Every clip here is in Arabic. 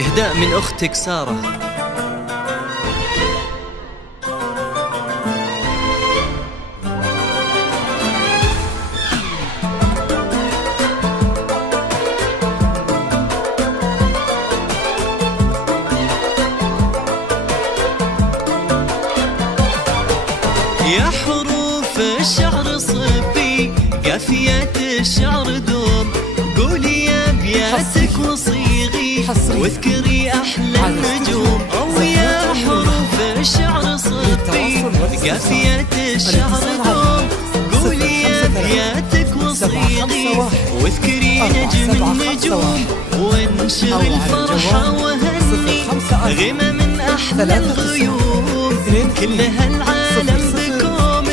إهداء من أختك سارة. يا حروف الشعر صبي قافيات الشعر دوم، قولي يا ابياتك وصيغي واذكري احلى النجوم. او يا حروف الشعر صبي قافيات الشعر دوم، قولي يا ابياتك وصيغي واذكري نجم النجوم. وانشر الفرحة وهني غمى من احلى الغيوم، كلها العالم بكوم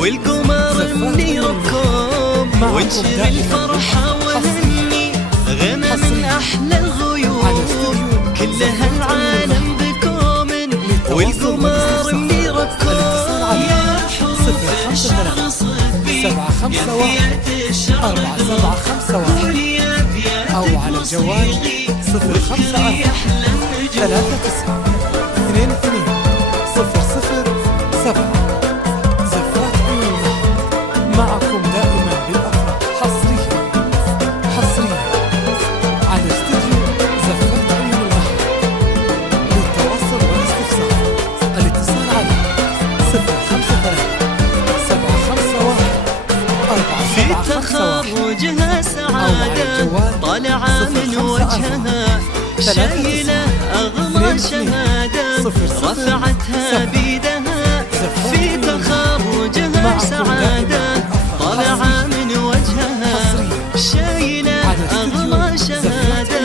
والقمر مني ركوم. وانشر الفرحة وهني غمى من احلى الغيوم، كلها العالم بكوم والقمر مني ركوم. يا حروف الشعر صبي قافيات الشعر دوم، قولي يا ابياتك أو على الجوال 054 39 22 007. زفات عيوننا معكم دائما بالأفراح، حصريا على استديو زفات عيون البحر. للتواصل والاستفسار الاتصال على 053 751 في تخرجها سعادة طالعة من وجهها، شايلة أغلى شهادة رفعتها بيدها. في تخرجها سعادة طالعة من وجهها، شايلة أغلى شهادة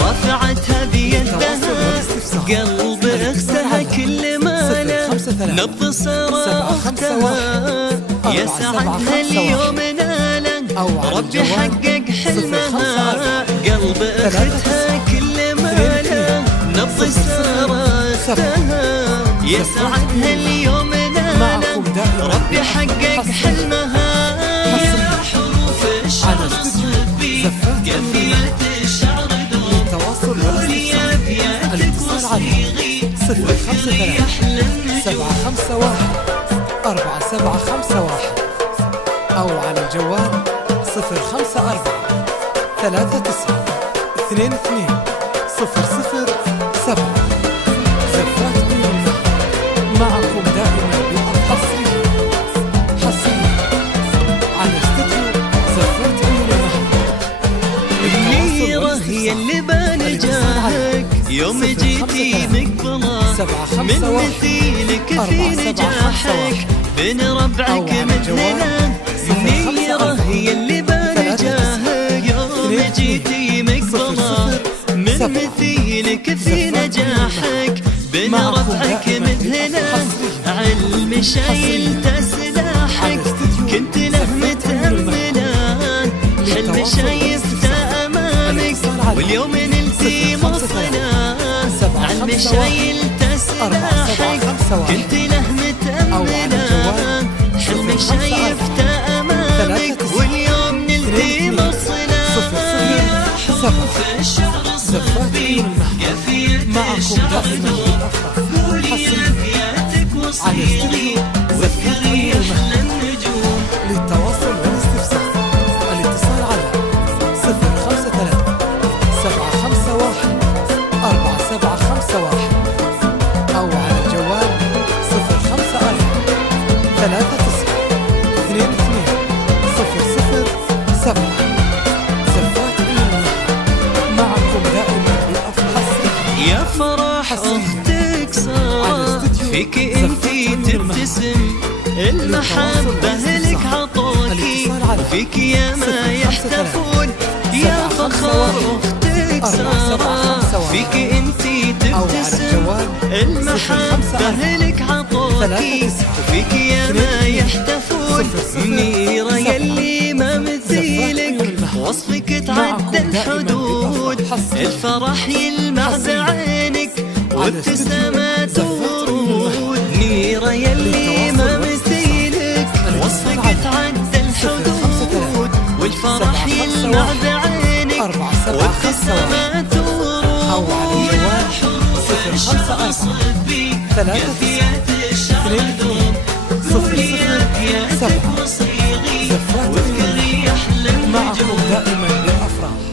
رفعتها بيدها. قلب أختها كل ماله نبض صار أختها، يا سعدها اليوم ناله ربي حقق حلمها. قلب أختها كل ماله نبض صار أختها، يا سعدها اليوم ناله ربي حقق حلمها. يا حروف الشعر صبي قافيات الشعر دوم، قولي يا ابياتك وصيغي واذكري احلى النجوم. 751 4751 أو على الجوال 054 39 22 007. زفات عيوننا معكم دائما بالأفراح، حصريا على استديو زفات عيوننا. النيرة هي اللي بنجاحك يوم جيتي مقبلة، من مثيلك في نجاحك بين ربعك مثلنا. النيرة هي اللي بنجاحك يوم جيتي مقبلة، من مثيلك في نجاحك بين ربعك مثلنا. علم شايلته سلاحك كنت له متأملا، حلم شايفته أمامك واليوم نلتي مصنا. علم شايلته سلاحك كنت له متأملا، حلم شايفته أمامك واليوم نلتي مصنا. يا حروف الشعر صبي قافيات الشعر دوم، قولي يا ابياتك وصيغي واذكري احلى النجوم. للتواصل والاستفسار الاتصال على 053 751 4751 أو على الجوال 054 39 22 007. زفات عيوننا معكم دائما بالأفراح، يا فرح أختك سارة فيك انتي تبتسم، المحبة لك عطاكي وفيك يا ما يحتفون. يا فخر أختك سارة فيك انتي تبتسم، المحبة لك عطاكي وفيك يا ما يحتفون. منيرة يلي ما مثيلك وصفك تعدى الحدود، الفرح يلمع بعينك وابتسامات ورود. منيرة يلي ما مثيلك وصفك تعدى الحدود، والفرح يلمع بعينك وابتسامات وروح أو على الجوال 054 33 00 00 7. زفات معكم دائما بالأفراح.